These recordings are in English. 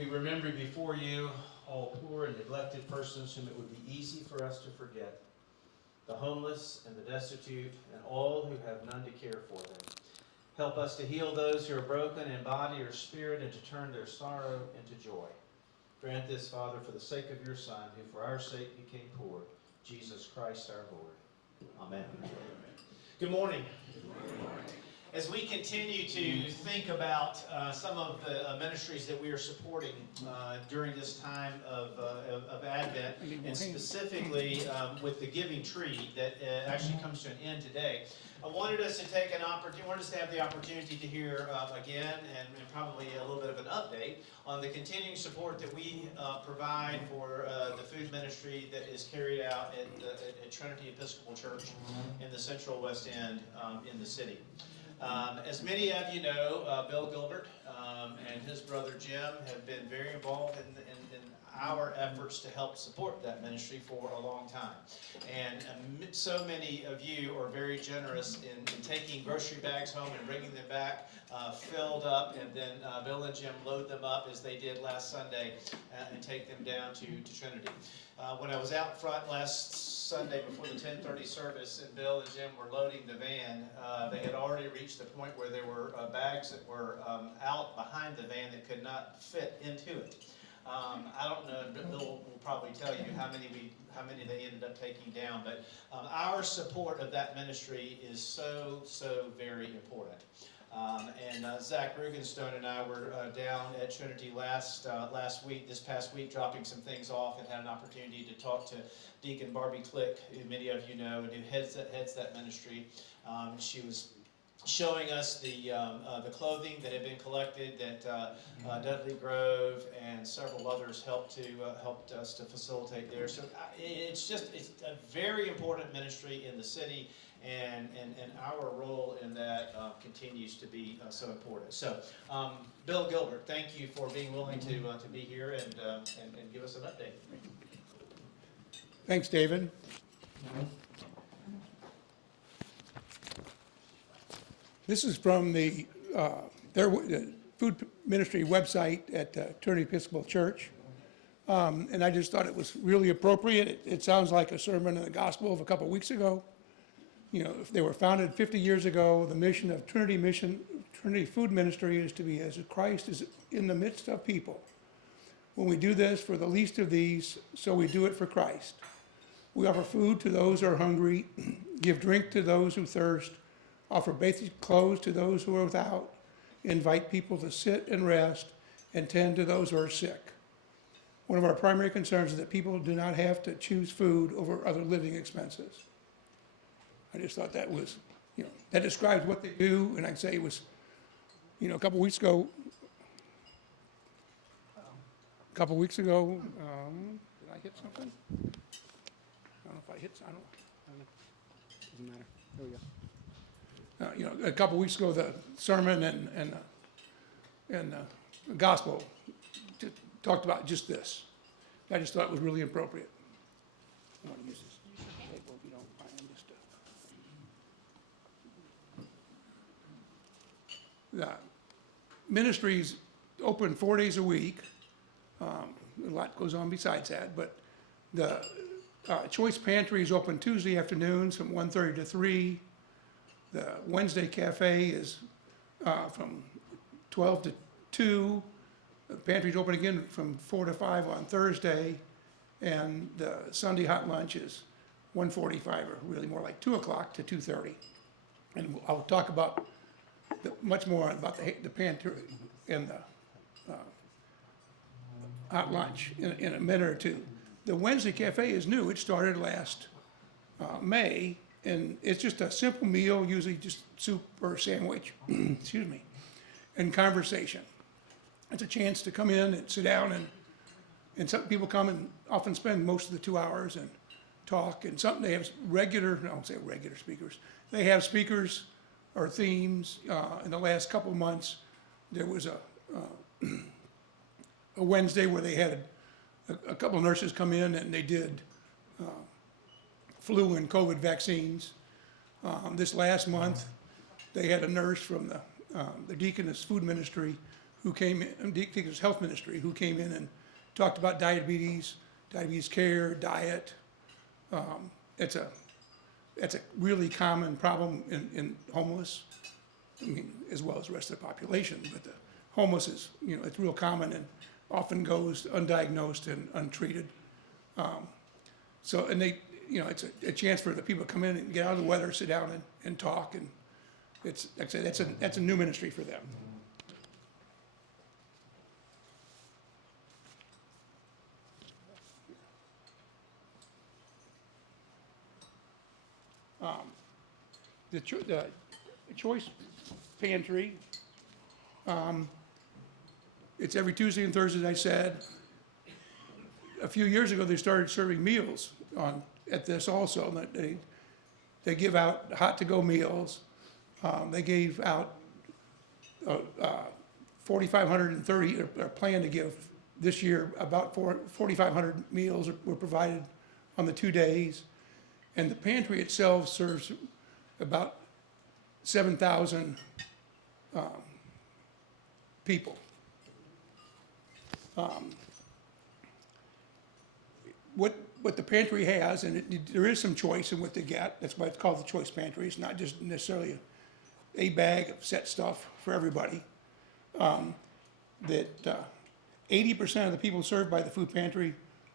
We remember before you all poor and neglected persons whom it would be easy for us to forget, the homeless and the destitute, and all who have none to care for them. Help us to heal those who are broken in body or spirit and to turn their sorrow into joy. Grant this, Father, for the sake of your Son, who for our sake became poor, Jesus Christ our Lord. Amen. Good morning. As we continue to think about some of the ministries that we are supporting during this time of Advent, and specifically with the giving tree that actually comes to an end today, I wanted us to take an opportunity, wanted us to have the opportunity to hear again and probably a little bit of an update on the continuing support that we provide for the food ministry that is carried out at Trinity Episcopal Church in the Central West End in the city. As many of you know, Bill Gilbert and his brother Jim have been very involved in our efforts to help support that ministry for a long time. And so many of you are very generous in taking grocery bags home and bringing them back filled up, and then Bill and Jim load them up as they did last Sunday and take them down to Trinity. When I was out front last Sunday before the 10:30 service and Bill and Jim were loading the van, they had already reached the point where there were bags that were out behind the van that could not fit into it. I don't know, Bill will probably tell you how many they ended up taking down, but our support of that ministry is so very important. Zach Rugenstone and I were down at Trinity this past week, dropping some things off, and had an opportunity to talk to Deacon Barbie Click, who many of you know, and who heads that ministry. She was showing us the clothing that had been collected that Dudley Grove and several others helped us to facilitate there. So it's a very important ministry in the city, and our role in that continues to be so important. So, Bill Gilbert, thank you for being willing to be here and give us an update. Thanks, David. This is from the food ministry website at Trinity Episcopal Church. And I just thought it was really appropriate. It sounds like a sermon in the gospel of a couple weeks ago. You know, if they were founded 50 years ago, the mission of Trinity Food Ministry is to be as Christ is in the midst of people. When we do this for the least of these, so we do it for Christ. We offer food to those who are hungry, give drink to those who thirst, offer basic clothes to those who are without, invite people to sit and rest, and tend to those who are sick. One of our primary concerns is that people do not have to choose food over other living expenses. I just thought that was, that describes what they do, and I'd say it was, a couple weeks ago, did I hit something? I don't know if I hit, I don't know. Doesn't matter. There we go. A couple weeks ago, the sermon and the gospel talked about just this. I just thought it was really appropriate. I want to use this table if you don't mind. The ministry's open 4 days a week. A lot goes on besides that, but the Choice Pantry is open Tuesday afternoons from 1:30 to 3. The Wednesday Cafe is from 12 to 2. The pantry's open again from 4 to 5 on Thursday. And the Sunday hot lunch is 1:45, or really more like 2 o'clock to 2:30. And I'll talk about much more about the pantry and the hot lunch in a minute or two. The Wednesday Cafe is new. It started last May. And it's just a simple meal, usually just soup or sandwich, excuse me, and conversation. It's a chance to come in and sit down, and some people come and often spend most of the 2 hours and talk. And they have I won't say regular speakers. They have speakers or themes. In the last couple of months, there was a Wednesday where they had a couple of nurses come in and they did flu and COVID vaccines. This last month, they had a nurse from the Deaconess Food Ministry who came in, I think it was health ministry, who came in and talked about diabetes care, diet. It's a really common problem in homeless, I mean, as well as the rest of the population. But the homeless is, it's real common and often goes undiagnosed and untreated. So, and they, it's a chance for the people to come in and get out of the weather, sit down and talk, and it's, like I said, that's a new ministry for them. The choice pantry, it's every Tuesday and Thursday, as I said. A few years ago, they started serving meals at this also. They give out hot-to-go meals. They gave out 4,530, or plan to give this year, about 4,500 meals were provided on the 2 days. And the pantry itself serves about 7,000 people. What the pantry has, and there is some choice in what they get. That's why it's called the choice pantry. It's not just necessarily a bag of set stuff for everybody. That 80% of the people served by the food pantry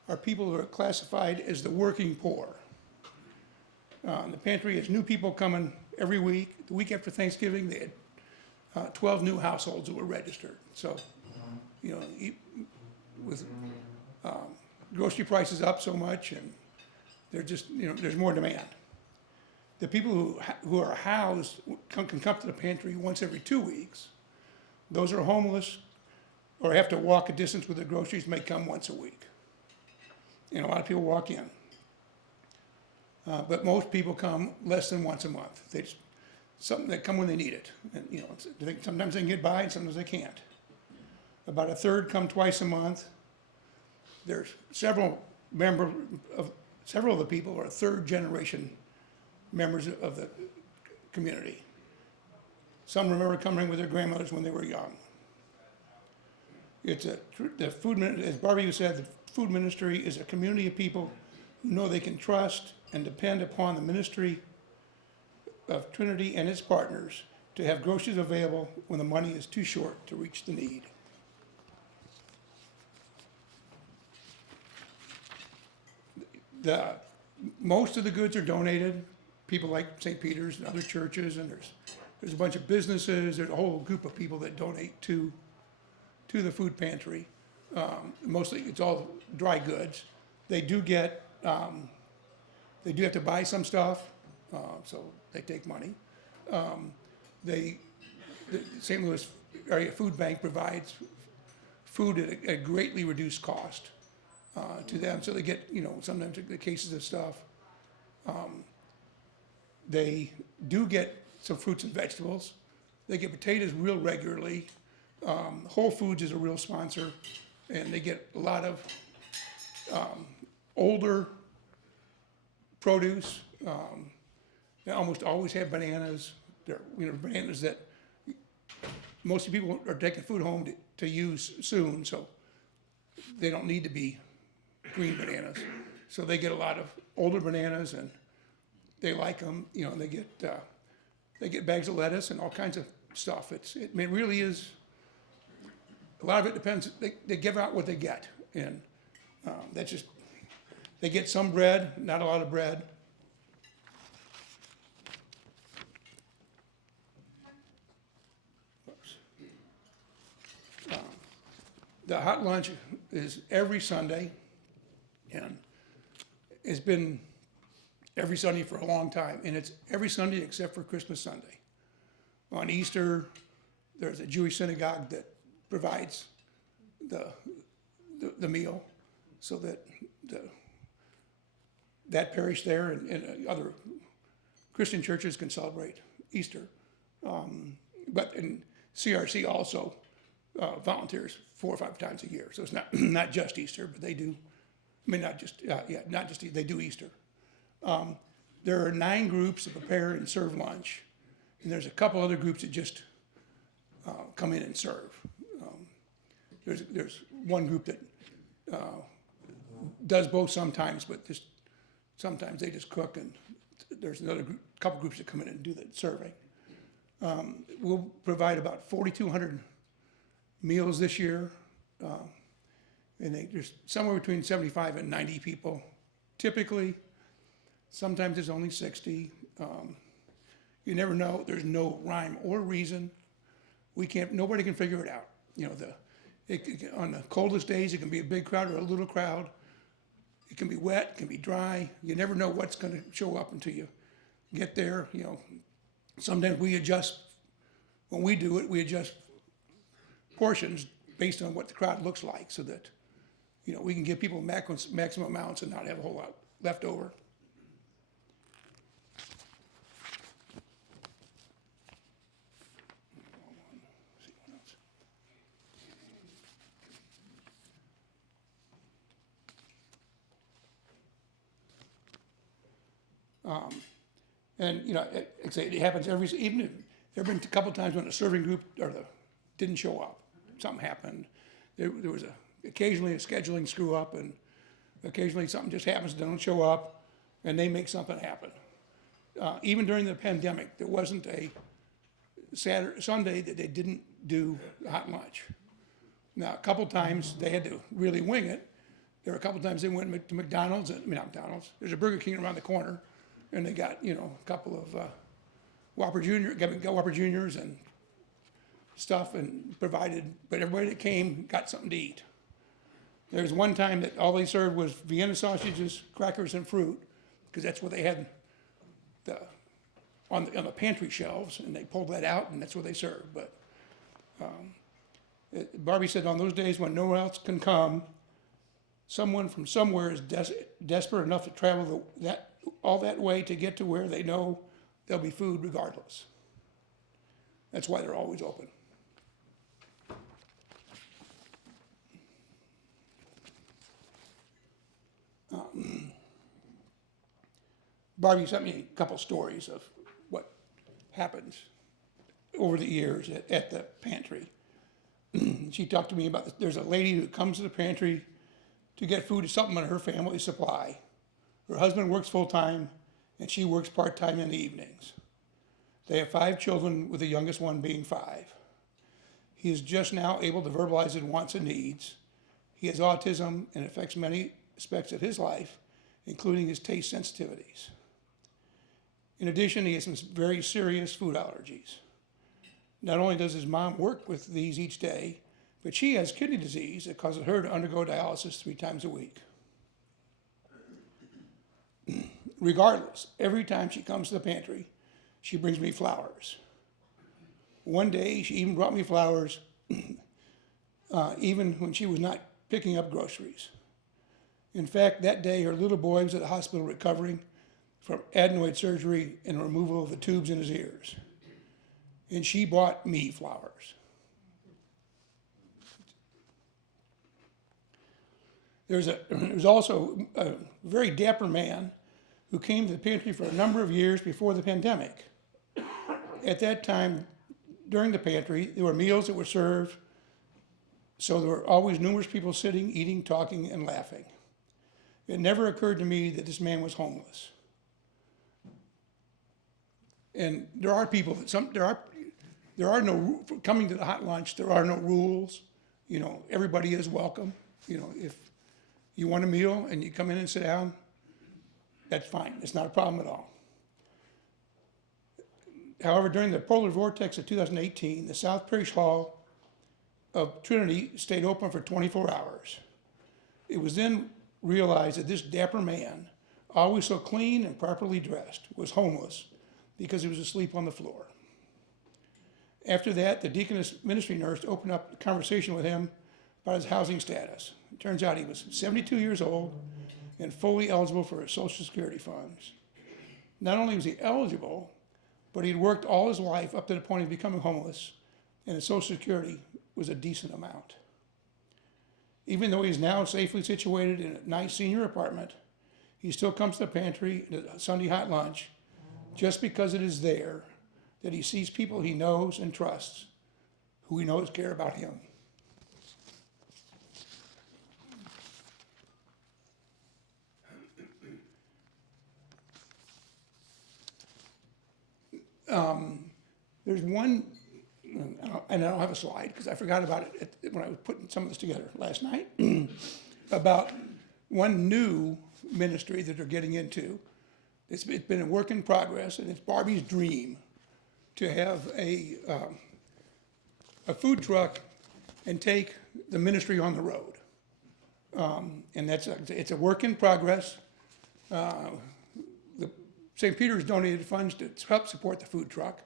are people who are classified as the working poor. The pantry has new people coming every week. The week after Thanksgiving, they had 12 new households that were registered. So, with grocery prices up so much, and they're just, there's more demand. The people who are housed can come to the pantry once every 2 weeks. Those who are homeless or have to walk a distance with their groceries may come once a week. A lot of people walk in. But most people come less than once a month. They come when they need it. And, sometimes they can get by and sometimes they can't. About a third come twice a month. There's several of the people are third generation members of the community. Some remember coming with their grandmothers when they were young. The food, as Barbie said, the food ministry is a community of people who know they can trust and depend upon the ministry of Trinity and its partners to have groceries available when the money is too short to reach the need. Most of the goods are donated. People like St. Peter's and other churches, and there's a bunch of businesses. There's a whole group of people that donate to the food pantry. Mostly it's all dry goods. They do get, they do have to buy some stuff, so they take money. The St. Louis Area Food Bank provides food at a greatly reduced cost to them, so they get, sometimes the cases of stuff. They do get some fruits and vegetables. They get potatoes real regularly. Whole Foods is a real sponsor, and they get a lot of older produce. They almost always have bananas. They're, bananas that most people are taking food home to use soon, so they don't need to be green bananas. So they get a lot of older bananas, and they like them. They get bags of lettuce and all kinds of stuff. It really is. A lot of it depends. They give out what they get, and that's just. They get some bread, not a lot of bread. The hot lunch is every Sunday, and it's been every Sunday for a long time, and it's every Sunday except for Christmas Sunday. On Easter, there's a Jewish synagogue that provides the meal, so that that parish there and other Christian churches can celebrate Easter. But in CRC also volunteers 4 or 5 times a year, so it's not just Easter, but they do. I mean, not just they do Easter. There are 9 groups that prepare and serve lunch, and there's a couple other groups that just come in and serve. There's one group that does both sometimes, but just sometimes they just cook, and there's another couple groups that come in and do the serving. We'll provide about 4,200 meals this year, and there's somewhere between 75 and 90 people. Typically, sometimes there's only 60. You never know. There's no rhyme or reason. Nobody can figure it out. On the coldest days, it can be a big crowd or a little crowd. It can be wet, it can be dry. You never know what's going to show up until you get there. Sometimes we adjust, when we do it, we adjust portions based on what the crowd looks like so that, we can give people maximum amounts and not have a whole lot left over. And it happens even if there have been a couple of times when the serving group didn't show up. Something happened. There was occasionally a scheduling screw up, and occasionally something just happens, they don't show up, and they make something happen. Even during the pandemic, there wasn't a Sunday that they didn't do hot lunch. Now, a couple times they had to really wing it. There were a couple times they went to McDonald's, not McDonald's, there's a Burger King around the corner, and they got, a couple of Whopper Juniors and stuff and provided, but everybody that came got something to eat. There was one time that all they served was Vienna sausages, crackers, and fruit, because that's what they had on the pantry shelves, and they pulled that out, and that's what they served. But Barbie said on those days when no one else can come, someone from somewhere is desperate enough to travel all that way to get to where they know there'll be food regardless. That's why they're always open. Barbie sent me a couple stories of what happens over the years at the pantry. She talked to me about there's a lady who comes to the pantry to get food to supplement her family supply. Her husband works full-time, and she works part-time in the evenings. They have 5 children, with the youngest one being 5. He is just now able to verbalize his wants and needs. He has autism, and it affects many aspects of his life, including his taste sensitivities. In addition, he has some very serious food allergies. Not only does his mom work with these each day, but she has kidney disease that causes her to undergo dialysis 3 times a week. Regardless, every time she comes to the pantry, she brings me flowers. One day, she even brought me flowers, even when she was not picking up groceries. In fact, that day, her little boy was at the hospital recovering from adenoid surgery and removal of the tubes in his ears. And she bought me flowers. There was also a very dapper man who came to the pantry for a number of years before the pandemic. At that time, during the pantry, there were meals that were served, so there were always numerous people sitting, eating, talking, and laughing. It never occurred to me that this man was homeless. And there are people that there are no, coming to the hot lunch, there are no rules. Everybody is welcome. If you want a meal and you come in and sit down, that's fine. It's not a problem at all. However, during the polar vortex of 2018, the South Parish Hall of Trinity stayed open for 24 hours. It was then realized that this dapper man, always so clean and properly dressed, was homeless because he was asleep on the floor. After that, the deaconess ministry nurse opened up a conversation with him about his housing status. It turns out he was 72 years old and fully eligible for his Social Security funds. Not only was he eligible, but he'd worked all his life up to the point of becoming homeless, and his Social Security was a decent amount. Even though he's now safely situated in a nice senior apartment, he still comes to the pantry at Sunday hot lunch just because it is there that he sees people he knows and trusts, who he knows care about him. There's one, and I don't have a slide because I forgot about it when I was putting some of this together last night, about one new ministry that they're getting into. It's been a work in progress, and it's Barbie's dream to have a food truck and take the ministry on the road. And it's a work in progress. The St. Peter's donated funds to help support the food truck.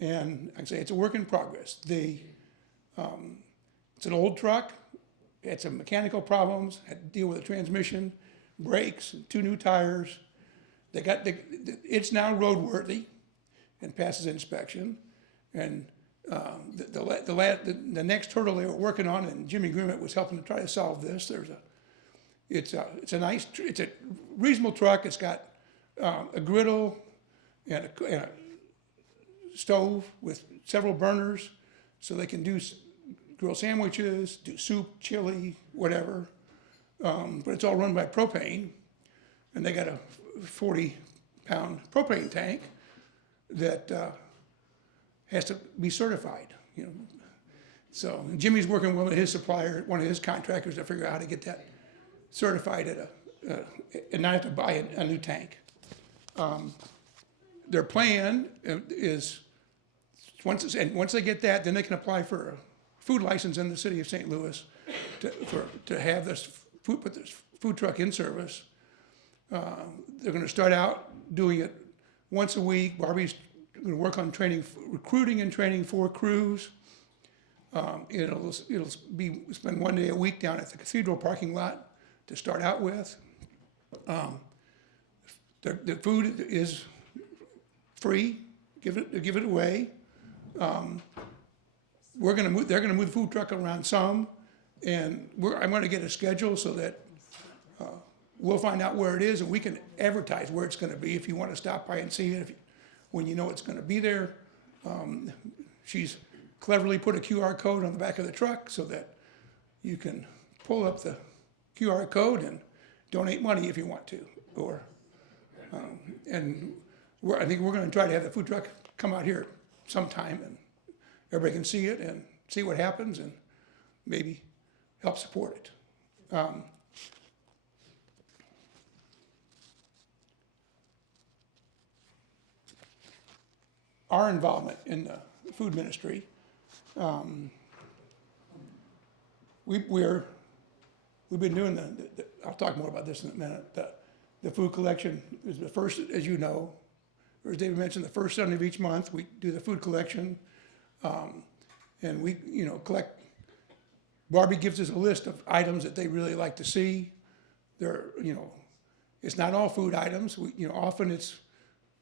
And like I say, it's a work in progress. It's an old truck. It had some mechanical problems, had to deal with the transmission, brakes, 2 new tires. It's now roadworthy and passes inspection. And the next hurdle they were working on, and Jimmy Grimmett was helping to try to solve this. It's a reasonable truck. It's got a griddle and a stove with several burners, so they can grill sandwiches, do soup, chili, whatever. But it's all run by propane, and they got a 40-pound propane tank that has to be certified. So Jimmy's working with one of his contractors to figure out how to get that certified and not have to buy a new tank. Their plan is once they get that, then they can apply for a food license in the city of St. Louis to have put this food truck in service. They're going to start out doing it once a week. Barbie's going to work on recruiting and training 4 crews. It'll be spend 1 day a week down at the cathedral parking lot to start out with. The food is free. Give it away. They're going to move the food truck around some, and I'm going to get a schedule so that we'll find out where it is, and we can advertise where it's going to be if you want to stop by and see it. When you know it's going to be there, she's cleverly put a QR code on the back of the truck so that you can pull up the QR code and donate money if you want to. I think we're going to try to have the food truck come out here sometime, and everybody can see it and see what happens and maybe help support it. Our involvement in the food ministry, we've been doing I'll talk more about this in a minute. The food collection is the first, as you know, or as David mentioned, the first Sunday of each month, we do the food collection. And we, collect. Barbie gives us a list of items that they really like to see. It's not all food items. Often it's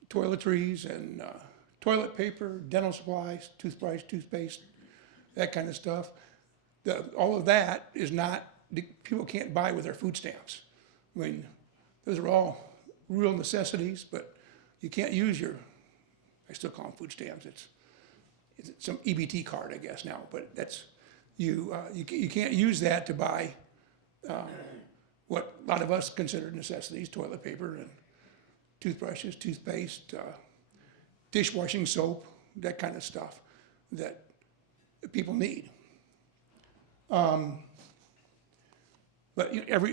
toiletries and toilet paper, dental supplies, toothbrush, toothpaste, that kind of stuff. All of that is not, people can't buy with their food stamps. I mean, those are all real necessities, but you can't use I still call them food stamps. It's some EBT card, I guess now, but that's, you can't use that to buy what a lot of us consider necessities, toilet paper and toothbrushes, toothpaste, dishwashing soap, that kind of stuff that people need. But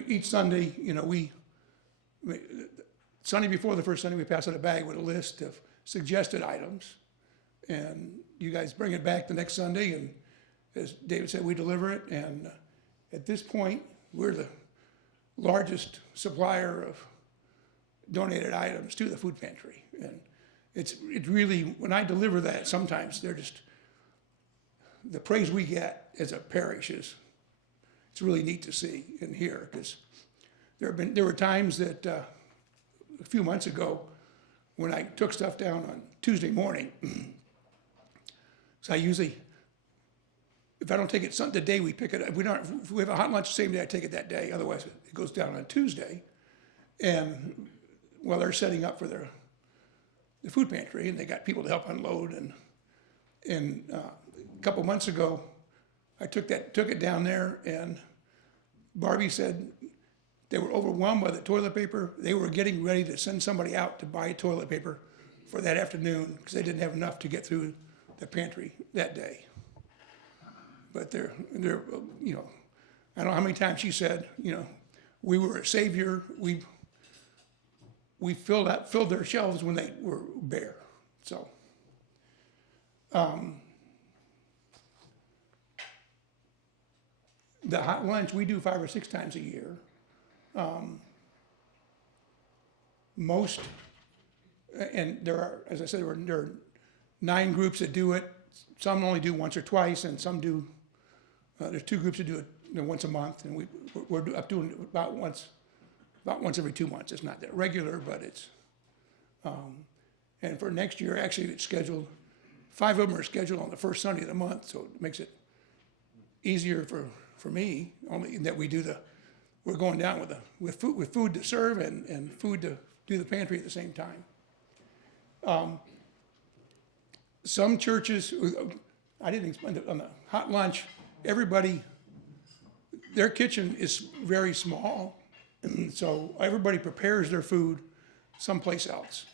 each Sunday, Sunday before the first Sunday, we pass out a bag with a list of suggested items, and you guys bring it back the next Sunday, and as David said, we deliver it. And at this point, we're the largest supplier of donated items to the food pantry, and it's really, when I deliver that, sometimes the praise we get as a parish it's really neat to see and hear, because there were times that a few months ago when I took stuff down on Tuesday morning. So I usually, if I don't take it the day we pick it up, if we have a hot lunch the same day, I take it that day. Otherwise, it goes down on Tuesday. And while they're setting up for the food pantry, and they got people to help unload. And a couple months ago, I took it down there, and Barbie said they were overwhelmed by the toilet paper. They were getting ready to send somebody out to buy toilet paper for that afternoon because they didn't have enough to get through the pantry that day. But they're, you know, I don't know how many times she said, you know, we were a savior. We filled their shelves when they were bare. So, the hot lunch we do 5 or 6 times a year. Most, and there are, as I said, there are 9 groups that do it. Some only do once or twice, and some do. There's 2 groups that do it, you know, once a month, and we're up doing it about once every 2 months. It's not that regular, but it's. And for next year, actually, it's scheduled. 5 of them are scheduled on the first Sunday of the month, so it makes it easier for me. Only that we're going down with food to serve and food to do the pantry at the same time. Some churches, I didn't explain it on the hot lunch. Everybody, their kitchen is very small, so everybody prepares their food someplace else.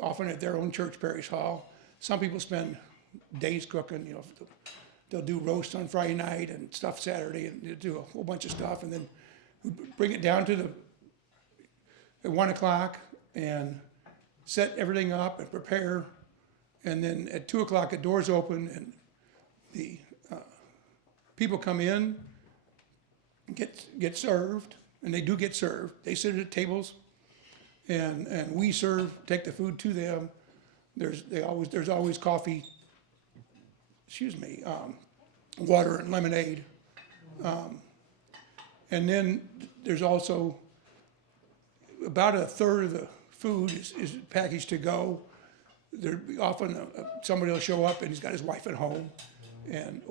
Often at their own church parish hall. Some people spend days cooking. You know, they'll do roast on Friday night and stuff Saturday, and they do a whole bunch of stuff, and then we bring it down to at 1 o'clock and set everything up and prepare, and then at 2 o'clock the doors open and the people come in, get served, and they do get served. They sit at tables, and we take the food to them. There's always coffee. Water and lemonade. And then there's also about a third of the food is packaged to go. There often somebody will show up and he's got his wife at home, and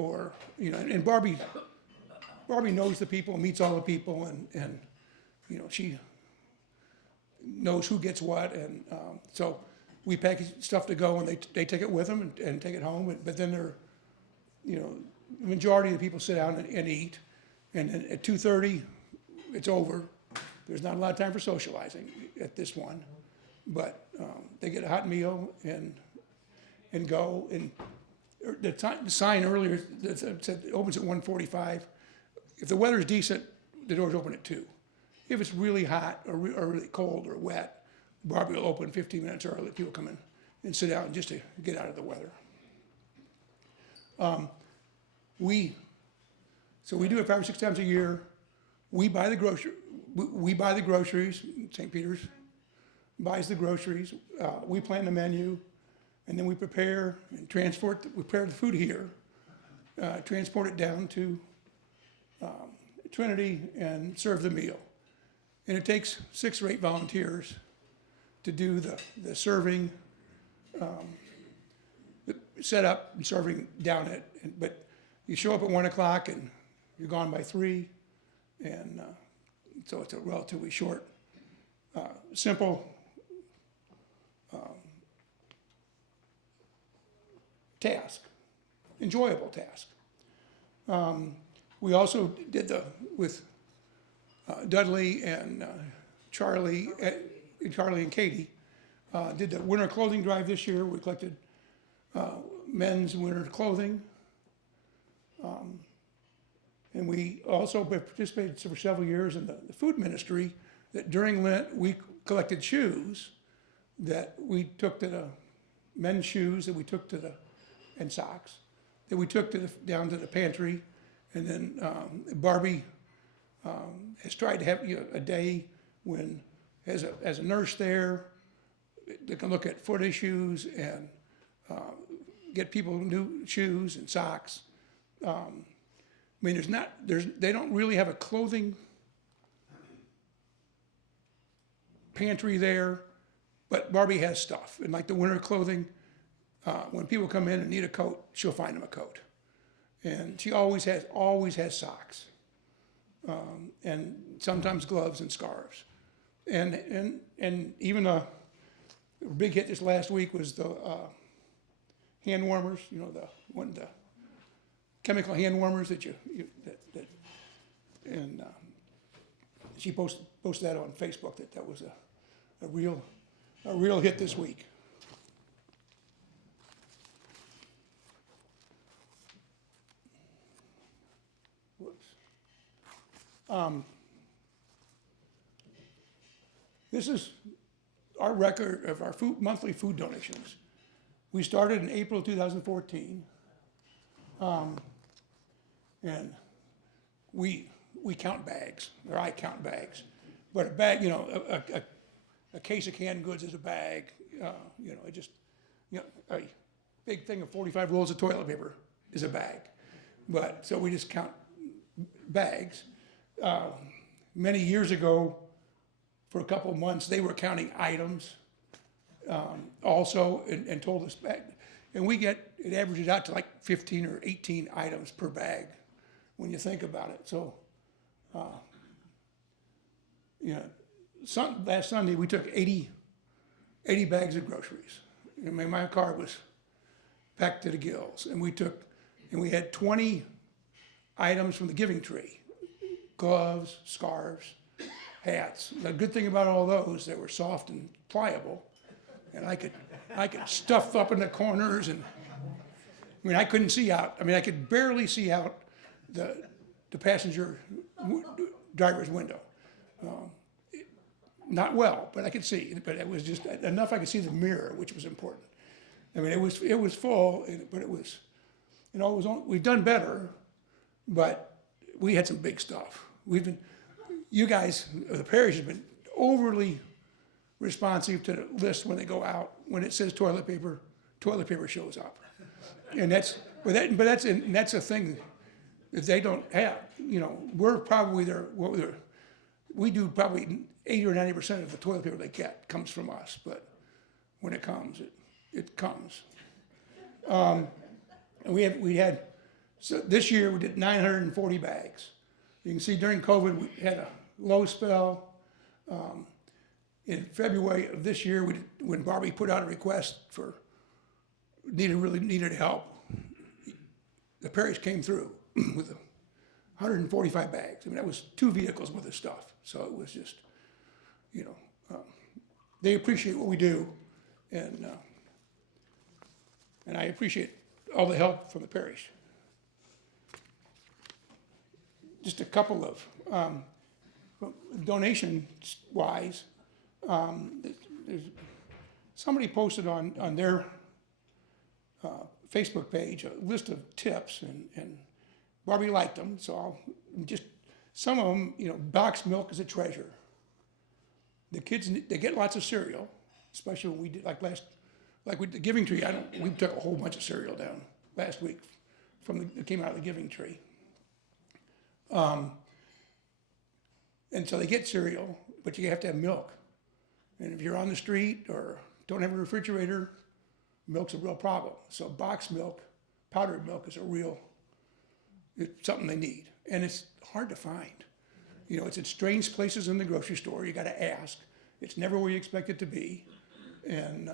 Barbie knows the people, meets all the people, and you know, she knows who gets what, and so we package stuff to go, and they take it with them and take it home. But then the majority of the people sit down and eat, and then at 2:30 it's over. There's not a lot of time for socializing at this one, but they get a hot meal and go. And the sign earlier that said it opens at 1:45. If the weather's decent, the doors open at 2. If it's really hot or really cold or wet, Barbie will open 15 minutes early. People come in and sit down just to get out of the weather. We do it 5 or 6 times a year. We buy the groceries. St. Peter's buys the groceries. We plan the menu, and then we prepare and prepare the food here, transport it down to Trinity and serve the meal. And it takes 6 or 8 volunteers to do the serving, the setup and serving down it. But you show up at 1 o'clock and you're gone by 3, and so it's a relatively short, simple task, enjoyable task. We also did with Dudley and Charlie and Katie, did the winter clothing drive this year. We collected men's winter clothing. And we also participated for several years in the food ministry, that during Lent we collected shoes that we took to the men's shoes that we took to and socks that we took down to the pantry. And then Barbie has tried to have a day when, as a nurse there, they can look at foot issues and get people new shoes and socks. I mean, they don't really have a clothing pantry there, but Barbie has stuff. And like the winter clothing, when people come in and need a coat, she'll find them a coat. And she always has socks, and sometimes gloves and scarves. And even a big hit this last week was the hand warmers, the chemical hand warmers that she posted that on Facebook, that was a real a real hit this week. Whoops. This is our record of our monthly food donations. We started in April 2014, and we count bags, or I count bags. But a bag, a case of canned goods is a bag. A big thing of 45 rolls of toilet paper is a bag. But so we just count bags. Many years ago, for a couple of months, they were counting items also, and told us back. And it averages out to like 15 or 18 items per bag when you think about it. So, last Sunday we took 80 bags of groceries. I mean, my car was packed to the gills, and we had 20 items from the giving tree: gloves, scarves, hats. The good thing about all those, they were soft and pliable, and I could stuff up in the corners, and I couldn't see out. I mean, I could barely see out the passenger driver's window. Not well, but I could see. But it was just enough I could see the mirror, which was important. I mean, it was full, but it was, we've done better, but we had some big stuff. You guys, the parish has been overly responsive to the list when they go out. When it says toilet paper shows up, and that's a thing that they don't have. We're probably we do probably 80 or 90% of the toilet paper they get comes from us, but when it comes, it comes. And so this year we did 940 bags. You can see during COVID we had a low spell. In February of this year, when Barbie put out a request really needed help, the parish came through with 145 bags. I mean, that was 2 vehicles worth of stuff. So it was just, they appreciate what we do, and I appreciate all the help from the parish. Just a couple of donation-wise. Somebody posted on their Facebook page a list of tips, and Barbie liked them, so some of them, boxed milk is a treasure. The kids, they get lots of cereal, especially when we did, like with the Giving Tree. We took a whole bunch of cereal down last week that came out of the Giving Tree. And so they get cereal, but you have to have milk. And if you're on the street or don't have a refrigerator, milk's a real problem. So boxed milk, powdered milk is it's something they need. And it's hard to find. It's in strange places in the grocery store. You got to ask. It's never where you expect it to be. And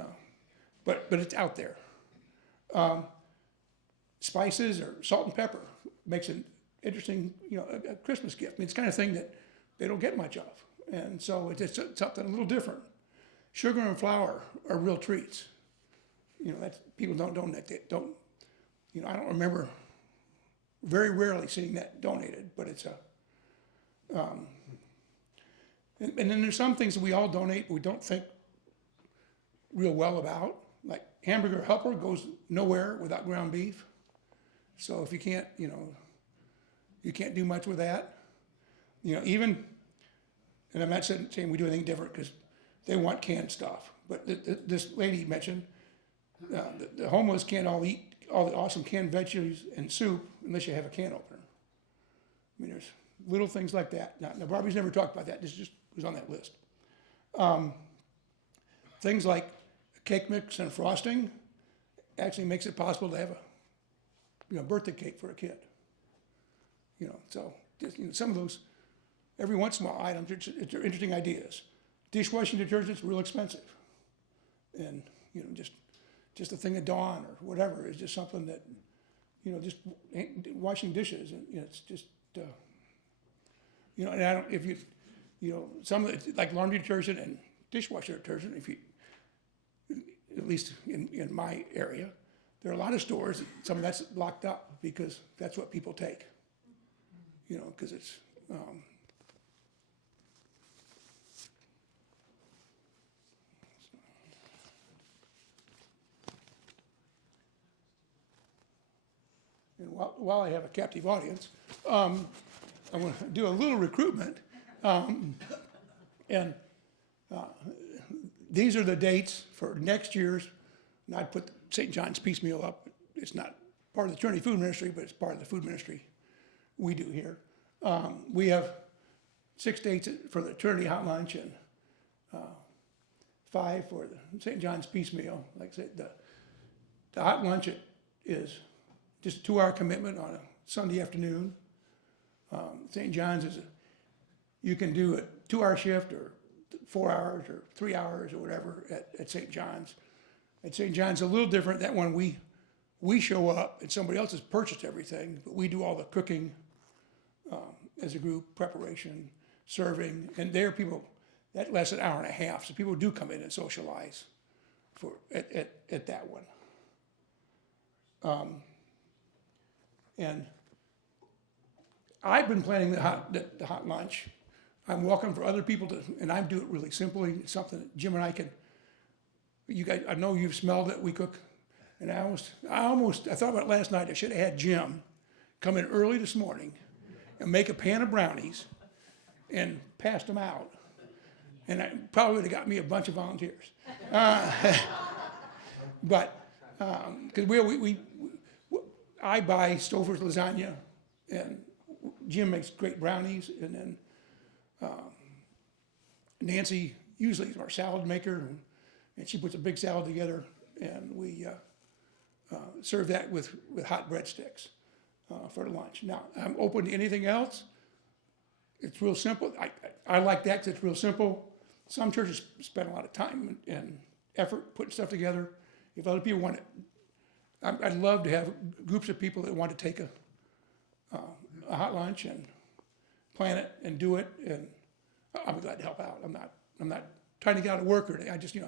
but it's out there. Spices or salt and pepper makes an interesting, a Christmas gift. I mean, it's the kind of thing that they don't get much of. And so it's something a little different. Sugar and flour are real treats. That's people don't donate. They don't. I don't remember very rarely seeing that donated, but it's and then there's some things that we all donate we don't think real well about. Like hamburger helper goes nowhere without ground beef. So if you can't, you can't do much with that. Even, and I'm not saying we do anything different because they want canned stuff. But this lady mentioned the homeless can't all eat all the awesome canned veggies and soup unless you have a can opener. I mean, there's little things like that. Now Barbie's never talked about that. This just was on that list. Things like cake mix and frosting actually makes it possible to have a birthday cake for a kid. So just, some of those, every once in a while items, they're interesting ideas. Dishwashing detergent's real expensive. And, just a thing of Dawn or whatever is just something that, just washing dishes, and, it's just, and I don't, if you, some of it, like laundry detergent and dishwasher detergent, if you at least in my area, there are a lot of stores, some of that's locked up because that's what people take. You know, because it's, and while I have a captive audience, I want to do a little recruitment. And these are the dates for next year's, and I put St. John's Piecemeal up. It's not part of the Trinity Food Ministry, but it's part of the food ministry we do here. We have 6 dates for the Trinity Hot Lunch and 5 for the St. John's Piecemeal. Like I said, the hot lunch is just a 2-hour commitment on a Sunday afternoon. St. John's you can do a 2-hour shift or 4 hours or 3 hours or whatever at St. John's. At St. John's, a little different. That one we show up and somebody else has purchased everything, but we do all the cooking as a group, preparation, serving, and there people, that lasts an hour and a half, so people do come in and socialize at that one. And I've been planning the hot lunch. I'm welcome for other people to, and I do it really simply. It's something that Jim and I can, you guys, I know you've smelled it, we cook, and I thought about it last night, I should have had Jim come in early this morning and make a pan of brownies and passed them out. And I probably would have got me a bunch of volunteers. But, because I buy Stouffer's lasagna, and Jim makes great brownies, and then Nancy usually is our salad maker, and she puts a big salad together, and we serve that with hot breadsticks for the lunch. Now, I'm open to anything else. It's real simple. I like that because it's real simple. Some churches spend a lot of time and effort putting stuff together. If other people want it, I'd love to have groups of people that want to take a hot lunch and plan it and do it, and I'm glad to help out. I'm not trying to get out of work or anything.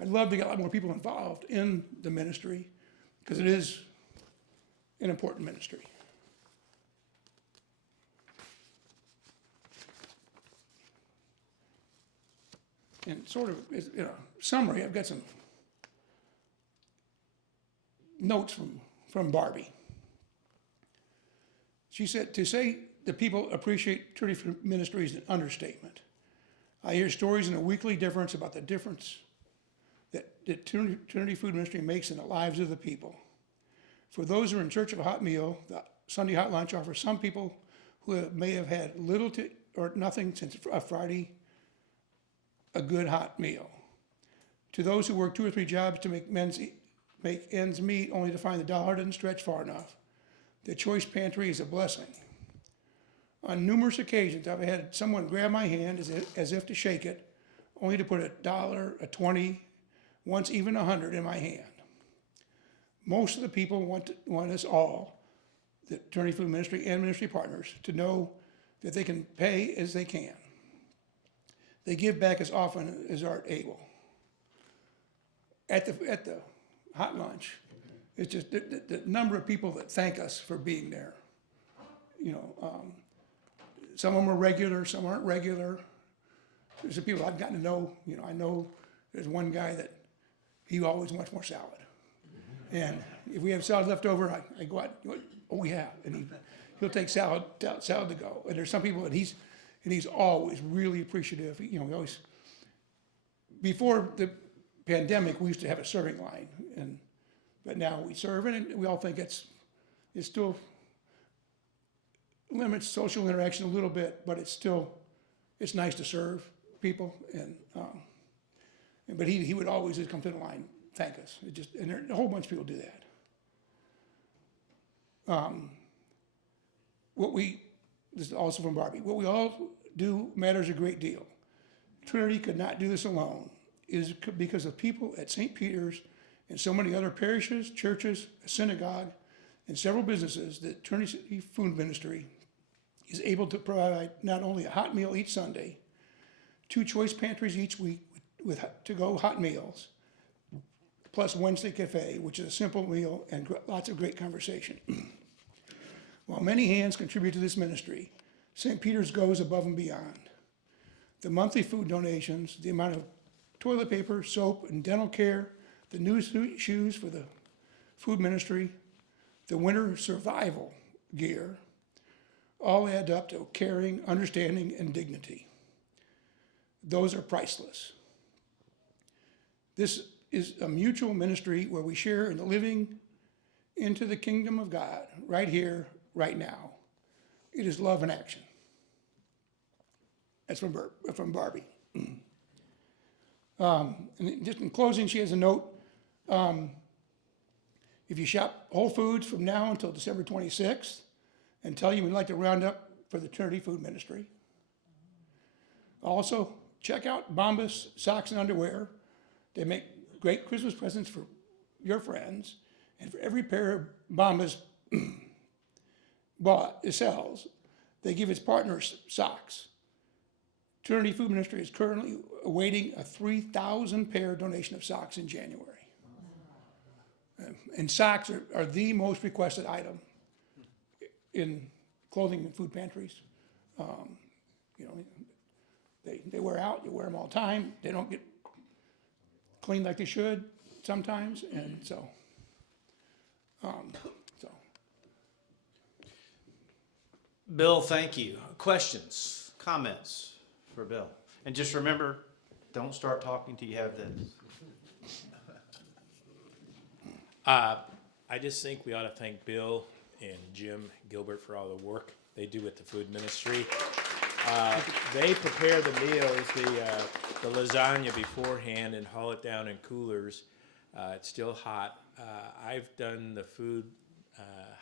I'd love to get a lot more people involved in the ministry because it is an important ministry. And sort of, summary, I've got some notes from Barbie. She said, to say that people appreciate Trinity ministry is an understatement. I hear stories in a weekly difference about the difference that Trinity Food Ministry makes in the lives of the people. For those who are in search of a hot meal, the Sunday hot lunch offers some people who may have had little to or nothing since a Friday a good hot meal. To those who work 2 or 3 jobs to make ends meet only to find the dollar doesn't stretch far enough, the choice pantry is a blessing. On numerous occasions, I've had someone grab my hand as if to shake it, only to put $1, a 20, once even 100 in my hand. Most of the people want us all, the Trinity Food Ministry and ministry partners, to know that they can pay as they can. They give back as often as are able. At the hot lunch, it's just the number of people that thank us for being there. Some of them are regular, some aren't regular. There's some people I've gotten to know. I know there's one guy that he always wants more salad. And if we have salad left over, I go out, oh, we have. And he'll take salad to go. And there's some people, and he's always really appreciative. We always, before the pandemic, we used to have a serving line. But now we serve, and we all think it still limits social interaction a little bit, but it's nice to serve people. But he would always just come to the line, thank us. And a whole bunch of people do that. This is also from Barbie. What we all do matters a great deal. Trinity could not do this alone. It is because of people at St. Peter's and so many other parishes, churches, a synagogue, and several businesses that Trinity Food Ministry is able to provide not only a hot meal each Sunday, 2 choice pantries each week with to-go hot meals, plus Wednesday Cafe, which is a simple meal and lots of great conversation. While many hands contribute to this ministry, St. Peter's goes above and beyond. The monthly food donations, the amount of toilet paper, soap, and dental care, the new shoes for the food ministry, the winter survival gear, all add up to caring, understanding, and dignity. Those are priceless. This is a mutual ministry where we share in the living into the kingdom of God, right here, right now. It is love in action. That's from Barbie. And just in closing, she has a note. If you shop Whole Foods from now until December 26th, and tell you we'd like to round up for the Trinity Food Ministry. Also, check out Bombas Socks and Underwear. They make great Christmas presents for your friends. And for every pair of Bombas sells, they give its partners socks. Trinity Food Ministry is currently awaiting a 3,000 pair donation of socks in January. And socks are the most requested item in clothing and food pantries. They wear out, you wear them all the time. They don't get cleaned like they should sometimes, and so. Bill, thank you. Questions, comments for Bill? And just remember, don't start talking till you have this. I just think we ought to thank Bill and Jim Gilbert for all the work they do with the food ministry. They prepare the meals, the lasagna beforehand and haul it down in coolers. It's still hot. I've done the food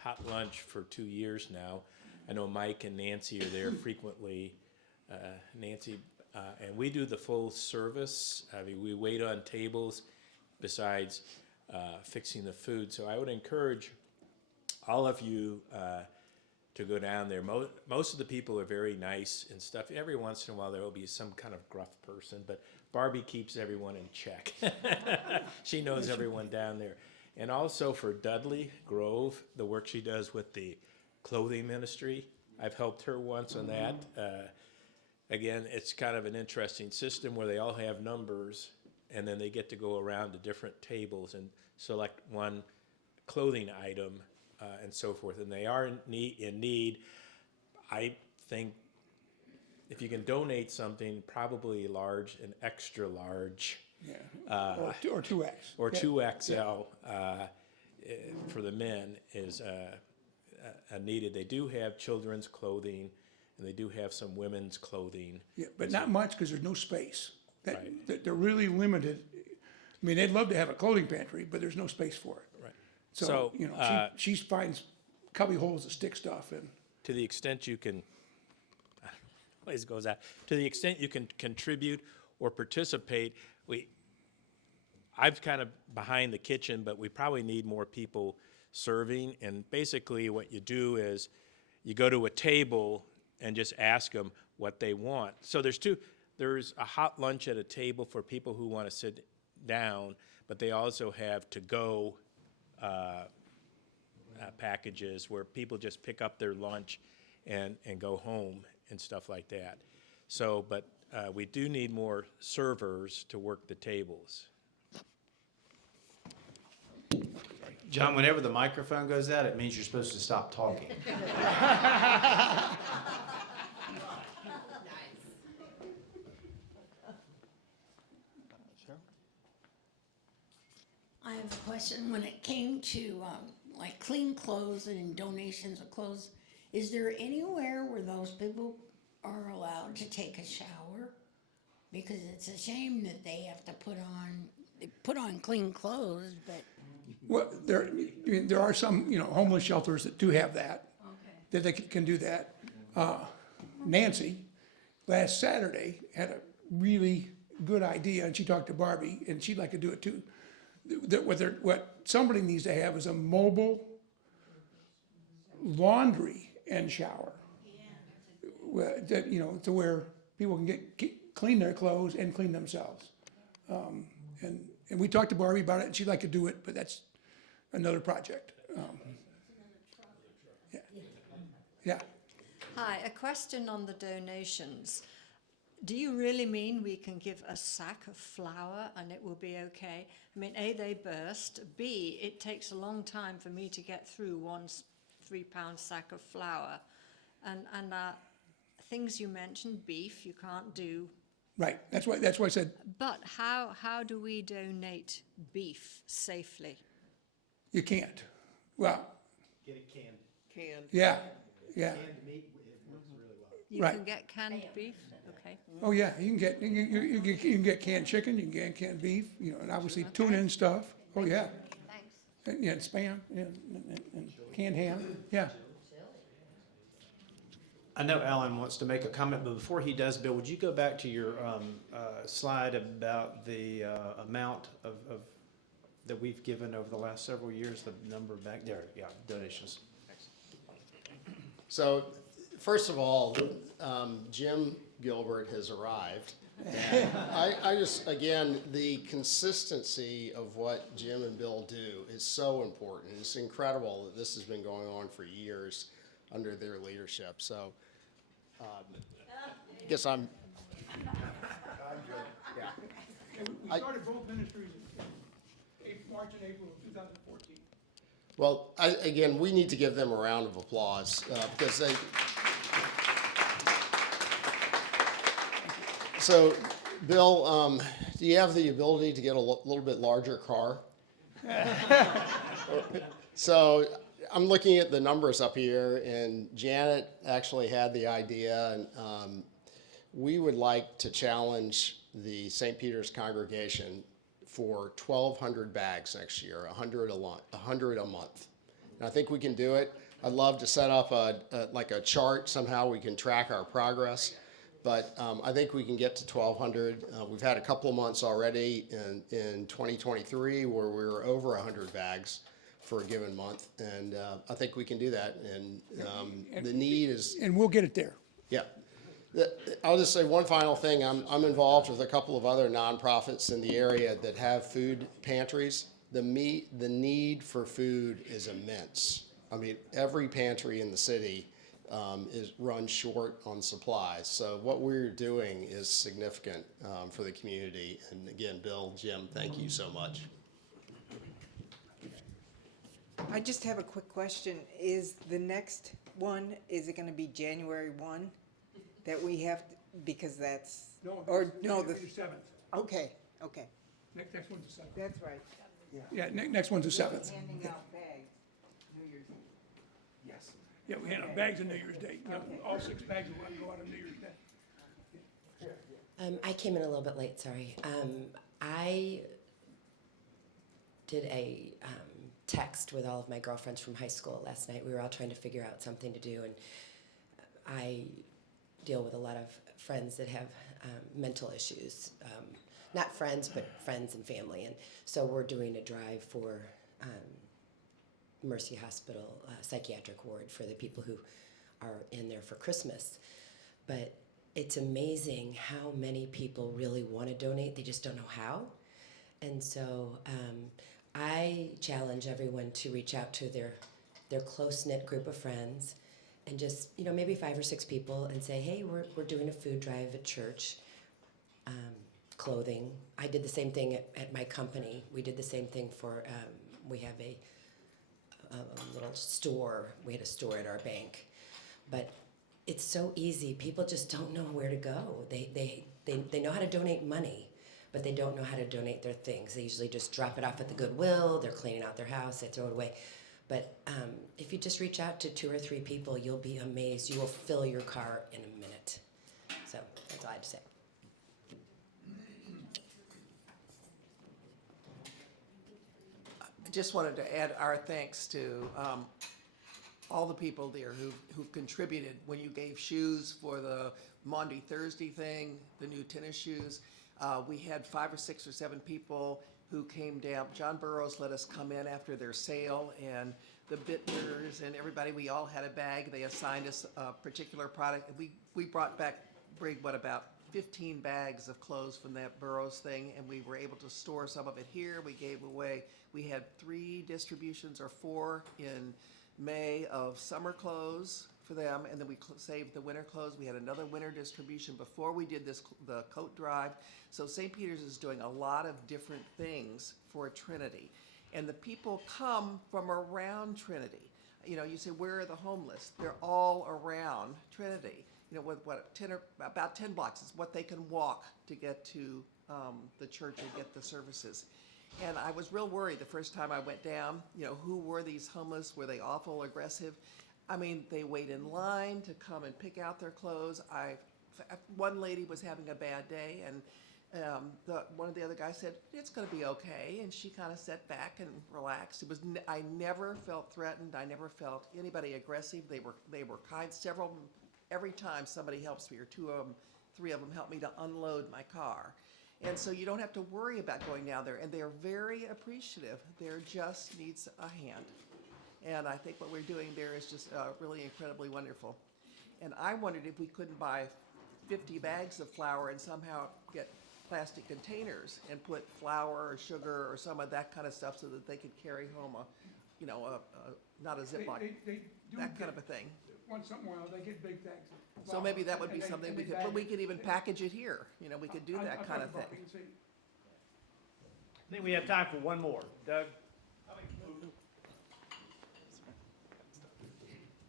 hot lunch for 2 years now. I know Mike and Nancy are there frequently. Nancy, and we do the full service. I mean, we wait on tables besides fixing the food. So I would encourage all of you to go down there. Most of the people are very nice and stuff. Every once in a while there will be some kind of gruff person, but Barbie keeps everyone in check. She knows everyone down there. And also for Dudley Grove, the work she does with the clothing ministry, I've helped her once on that. Again, it's kind of an interesting system where they all have numbers, and then they get to go around to different tables and select one clothing item and so forth. And they are in need. I think if you can donate something, probably large and extra large. Yeah, or 2X. Or 2XL for the men is needed. They do have children's clothing, and they do have some women's clothing. Yeah, but not much because there's no space. Right. They're really limited. I mean, they'd love to have a clothing pantry, but there's no space for it. Right. So she finds cubby holes to stick stuff in. To the extent you can, always goes out. To the extent you can contribute or participate, I'm kind of behind the kitchen, but we probably need more people serving. And basically, what you do is you go to a table and just ask them what they want. So there's a hot lunch at a table for people who want to sit down, but they also have to-go packages where people just pick up their lunch and go home and stuff like that. So, but we do need more servers to work the tables. John, whenever the microphone goes out, it means you're supposed to stop talking. I have a question. When it came to like clean clothes and donations of clothes, is there anywhere where those people are allowed to take a shower? Because it's a shame that they have to put on clean clothes, but. Well, there are some, homeless shelters that do have that, that they can do that. Nancy, last Saturday, had a really good idea, and she talked to Barbie, and she'd like to do it too. What somebody needs to have is a mobile laundry and shower. To where people can clean their clothes and clean themselves. And And we talked to Barbie about it, and she'd like to do it, but that's another project. Yeah. Yeah. Hi, a question on the donations. Do you really mean we can give a sack of flour and it will be okay? I mean, A, they burst. B, it takes a long time for me to get through one 3-pound sack of flour. And things you mentioned, beef, you can't do. Right, that's why I said, But how do we donate beef safely? you can't. Well, Get it canned. Canned. yeah. Canned meat, it works really well. You Right. can get canned beef? Okay. Oh, yeah, you can get canned chicken, you can get canned beef, and obviously tuna and stuff. Oh, yeah. Thanks. And, yeah, and Spam, yeah, and canned ham, yeah. I know Alan wants to make a comment, but before he does, Bill, would you go back to your slide about the amount of that we've given over the last several years, the number back there, yeah, donations. So, first of all, Jim Gilbert has arrived. And I just, again, the consistency of what Jim and Bill do is so important. It's incredible that this has been going on for years under their leadership. So, I guess I'm good, yeah. We started both ministries in March and April of 2014. Well, again, we need to give them a round of applause because they. So, Bill, do you have the ability to get a little bit larger car? So, I'm looking at the numbers up here, and Janet actually had the idea, and we would like to challenge the St. Peter's congregation for 1,200 bags next year, 100 a month. And I think we can do it. I'd love to set up a chart, somehow we can track our progress. But I think we can get to 1,200. We've had a couple of months already in 2023 where we were over 100 bags for a given month. And I think we can do that. And the need is, And we'll get it there. yeah. I'll just say one final thing. I'm involved with a couple of other nonprofits in the area that have food pantries. The need for food is immense. I mean, every pantry in the city is run short on supplies. So what we're doing is significant for the community. And again, Bill, Jim, thank you so much. I just have a quick question. Is the next one, is it gonna be January 1? That we have, because that's, or no, the, 7th. okay. Next one's the 7th. That's right. Yeah, next one's the 7th. Handing out bags, New Year's Eve. Yes. Yeah, we hand out bags on New Year's Day. All 6 bags will go out on New Year's Day. I came in a little bit late, sorry. I did a text with all of my girlfriends from high school last night. We were all trying to figure out something to do, and I deal with a lot of friends that have mental issues. Not friends, but friends and family. And so we're doing a drive for Mercy Hospital psychiatric ward for the people who are in there for Christmas. But it's amazing how many people really want to donate. They just don't know how. And so I challenge everyone to reach out to their close-knit group of friends and just, maybe 5 or 6 people and say, hey, we're doing a food drive at church, clothing. I did the same thing at my company. We did the same thing for, we have a little store. We had a store at our bank. But it's so easy. People just don't know where to go. They know how to donate money, but they don't know how to donate their things. They usually just drop it off at the Goodwill. They're cleaning out their house. They throw it away. But if you just reach out to 2 or 3 people, you'll be amazed. You will fill your car in a minute. So that's all I had to say. I just wanted to add our thanks to all the people there who contributed when you gave shoes for the Maundy Thursday thing, the new tennis shoes. We had 5 or 6 or 7 people who came down. John Burroughs let us come in after their sale, and the Bittners and everybody, we all had a bag. They assigned us a particular product. We brought back, Brig, what, about 15 bags of clothes from that Burroughs thing, and we were able to store some of it here. We gave away, we had 3 distributions or 4 in May of summer clothes for them, and then we saved the winter clothes. We had another winter distribution before we did this, the coat drive. So St. Peter's is doing a lot of different things for Trinity. And the people come from around Trinity. You know, you say, where are the homeless? They're all around Trinity. You know, about 10 blocks is what they can walk to get to the church and get the services. And I was real worried the first time I went down, you know, who were these homeless? Were they awful, aggressive? I mean, they wait in line to come and pick out their clothes. One lady was having a bad day, and one of the other guys said, it's going to be okay. And she kind of sat back and relaxed. I never felt threatened. I never felt anybody aggressive. They were kind. Every time somebody helps me, or 2 of them, 3 of them help me to unload my car. And so you don't have to worry about going down there. And they're very appreciative. There just needs a hand. And I think what we're doing there is just really incredibly wonderful. And I wondered if we couldn't buy 50 bags of flour and somehow get plastic containers and put flour or sugar or some of that kind of stuff so that they could carry home not a Ziploc, They do that kind get- of a thing. Once in a while, they get big bags. of So flour, maybe that would be and they- something and we they could, bag but we it. could even package it here. You know, we could do I'll that kind of talk about thing. it and see. I think we have time for one more. Doug?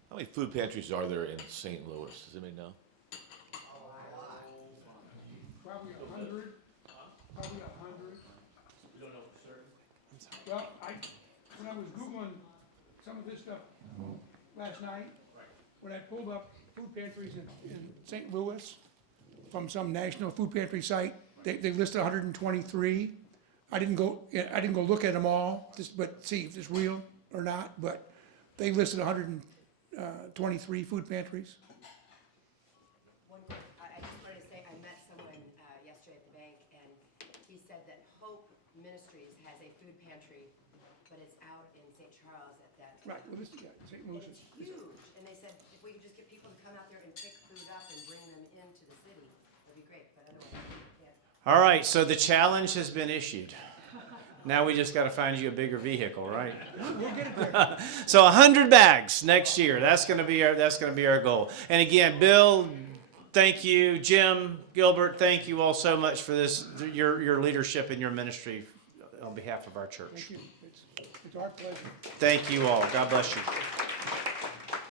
How many food pantries are there in St. Louis? Does anybody know? Probably 100, probably 100. We don't know for certain. Well, when I was Googling some of this stuff last night, when I pulled up food pantries in St. Louis from some national food pantry site, they listed 123. I didn't go look at them all, but see if it's real or not, but they listed 123 food pantries. I just wanted to say, I met someone yesterday at the bank, and he said that Hope Ministries has a food pantry, but it's out in St. Charles at that. Right, well, this, yeah, St. And Louis it's is. huge, and they said if we could just get people to come out there and pick food up and bring them into the city, that'd be great, but otherwise, yeah. All right, so the challenge has been issued. Now we just got to find you a bigger vehicle, right? We'll get it there. So 100 bags next year. That's going to be our goal. And again, Bill, thank you. Jim, Gilbert, thank you all so much for this, your leadership and your ministry on behalf of our church. Thank you. It's our pleasure. Thank you all. God bless you.